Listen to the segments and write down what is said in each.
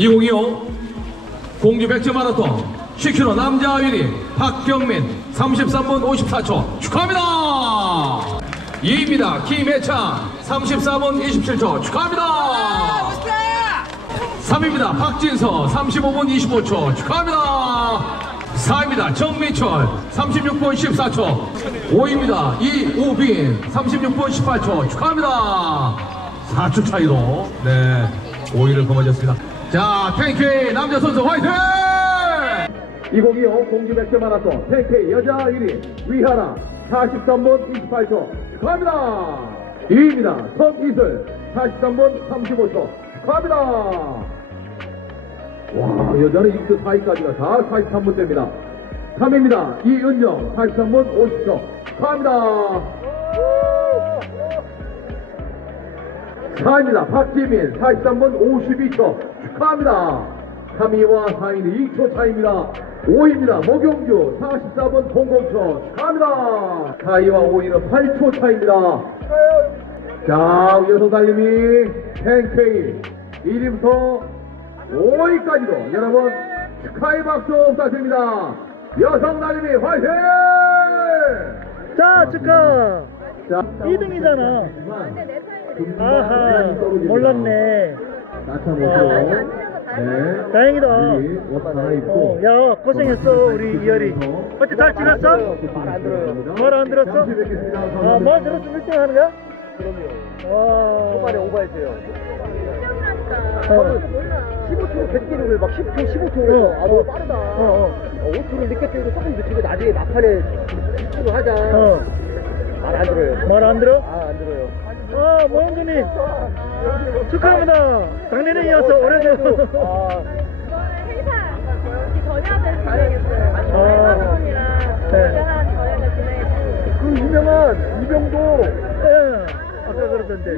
2025 공주 백제 마라톤 10km 남자 1위 박경민 33분 54초 축하합니다. 2위입니다. 김혜창 34분 27초 축하합니다. 3위입니다. 박진서 35분 25초 축하합니다. 4위입니다. 정민철 36분 14초 5위입니다. 이우빈 36분 18초 축하합니다. 4초 차이로 네 5위를 거머쥐었습니다 자 탱크의 남자 선수 화이팅! 2025 공주 백제 마라톤 탱크 여자 1위 위하나 43분 28초 축하합니다. 2위입니다. 성이슬 43분 35초 축하합니다. 와 여자는 2부 4위까지가 다 43분대입니다. 3위입니다. 이은영 43분 50초 축하합니다. 4위입니다. 박지민 43분 52초 축하합니다 3위와 4위는 2초 차입니다 5위입니다 목용주 44분 00초 축하합니다 4위와 5위는 8초 차입니다 자 여성 달림이 10K 1위부터 5위까지도 여러분 축하의 박수 부탁드립니다 여성 달림이 화이팅 자, 축하! 자 2등이잖아. 아하, 몰랐네. 나타내서 네 다행이다. 우리 옷 하나 입고 어, 야, 고생했어, 우리 이열이. 어째 잘 지냈어? 말안 들어요 말 안 들었어? 잠시 뵙겠습니다 아, 말 들었으면 1등 하는 거야? 그럼요. 와. 초반에 오버했어요. 어. 15초로 계속 뛰는 거예요. 막 10초, 15초로. 어, 아, 너무 어. 빠르다. 어, 어. 5초를 늦게 뛰고 조금 늦추고 나중에 막판에 집중을 하자. 어. 말 안 들어요. 말 안 들어? 아, 안 들어요. 아, 모형준님. 축하합니다. 작년에 이어서 올해도. 아, 이거는 행사 이 전야를 진행했어요. 아. 네. 대한 전야를 진행했어요. 그 유명한 이병도. 예, 아까 그러던데.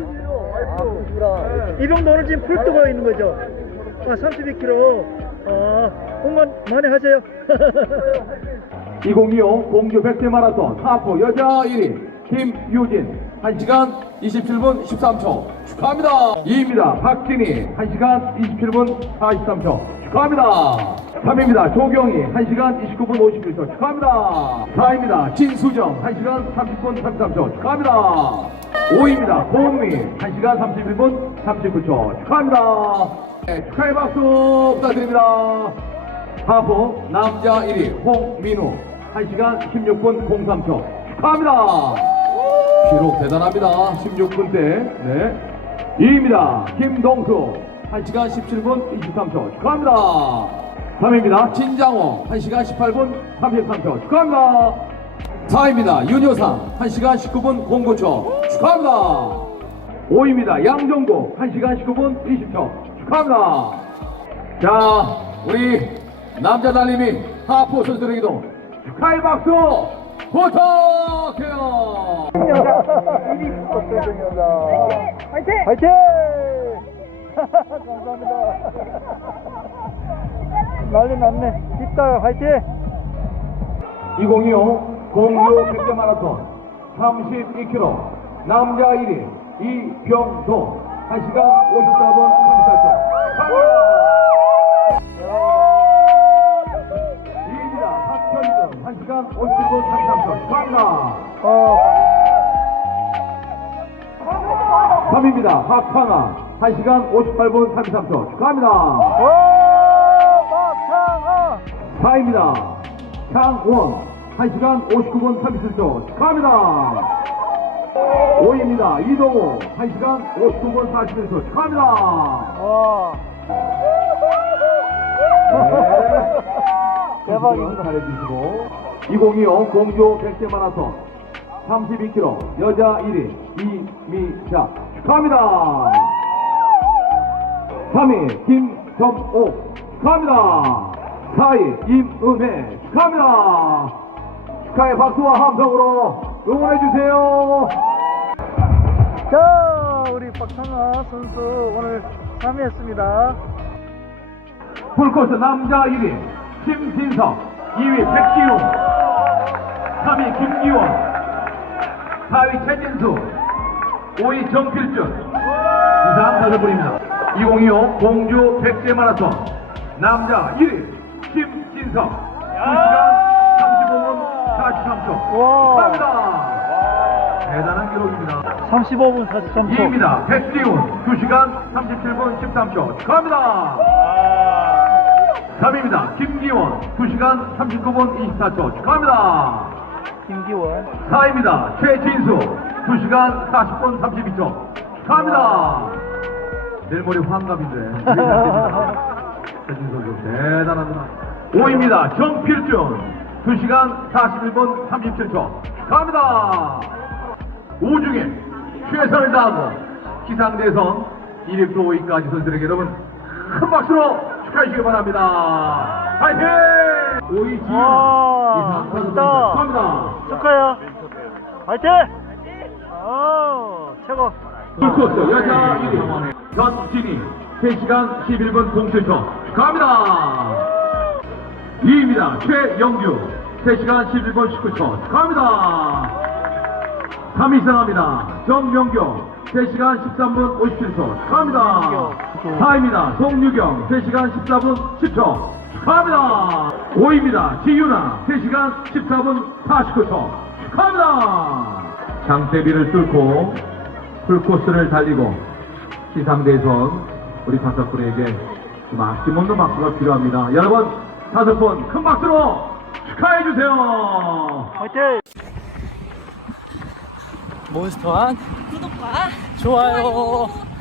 아, 그구나 이병도 오늘 지금 풀 뜨고 있는 거죠? 아, 32kg. 아, 공간 많이 하세요. 2025 공주 백대 마라톤 하프 여자 1위 김유진 1시간 27분 13초. 축하합니다. 2위입니다. 박진희 1시간 27분 43초. 축하합니다. 3위입니다. 조경희 1시간 29분 51초. 축하합니다. 4위입니다. 진수정 1시간 30분 33초. 축하합니다. 5위입니다. 고은미 1시간 31분 39초. 축하합니다. 네, 축하의 박수 부탁드립니다. 하프 남자 1위 홍민우 1시간 16분 03초. 축하합니다 기록 대단합니다. 16분 대 네. 2위입니다. 김동수. 1시간 17분 23초 축하합니다. 3위입니다. 진장호. 1시간 18분 33초 축하합니다. 4위입니다. 윤효상. 1시간 19분 09초 축하합니다. 5위입니다. 양정국 1시간 19분 20초 축하합니다. 자, 우리 남자 달림이 하프 선수들에게도 축하의 박수 부탁해요. 화이팅! 화이팅! 감사합니다. 난리 났네. 이따 화이팅! 2025 공유 백제 마라톤 32km 남자 1위 이병도 1시간 54분 34초. 2위입니다. 박현준 1시간 57분 33초. 축하합니다. 어, 3위입니다. 박항아 1시간 58분 33초. 축하합니다. 오, 박창아! 4위입니다. 창원 1시간 59분 37초 축하합니다. 5위입니다. 이동호 1시간 59분 41초 축하합니다. 와. 네. 대박입니다. 잘해주시고 2025 공주 백제 마라톤 32km 여자 1위 이미자 축하합니다. 3위 김정옥 축하합니다. 4위 임은혜 축하합니다. 축하의 박수와 함성으로 응원해주세요. 자, 우리 박창아 선수 오늘 3위 했습니다. 풀코스 남자 1위 심진석 2위 백지용 3위 김기원 4위 최진수 5위 정필준. 이상 다섯 분입니다. 2025 공주 백제 마라톤 남자 1위 심진석. 2시간 35분 43초. 와. 축하합니다. 대단한 기록입니다. 35분 43초. 2위입니다. 백지훈 2시간 37분 13초. 축하합니다 3위입니다 김기원 2시간 39분 24초 축하합니다 김기원. 4위입니다. 최진수 2시간 40분 32초 축하합니다. 내일 모레 환갑인데 최진수 선수 대단합니다. 5위입니다. 정필준 2시간 41분 37초 축하합니다. 오중에 최선을 다하고 기상대선 1위부터 5위까지 선수들에게 여러분 큰 박수로 축하해 주시기 바랍니다. 파이팅! 5위 지훈 와, 이상. 멋있다. 축하합니다. 축하해요. 화이팅! 아, 최고. 풀코스 여자 1위 현진이 3시간 11분 07초 축하합니다 2위입니다 최영규 3시간 11분 19초 축하합니다 3위 시작합니다. 정명경 3시간 13분 57초 축하합니다. 4위입니다. 송유경 3시간 14분 10초. 축하합니다. 5위입니다. 지윤아 3시간 14분 49초 축하합니다. 장대비를 뚫고 풀코스를 달리고 시상대선 우리 다섯 분에게 좀 아낌없는 박수가 필요합니다. 여러분 다섯 분 큰 박수로 축하해 주세요. 화이팅! 몬스터한 구독과 좋아요.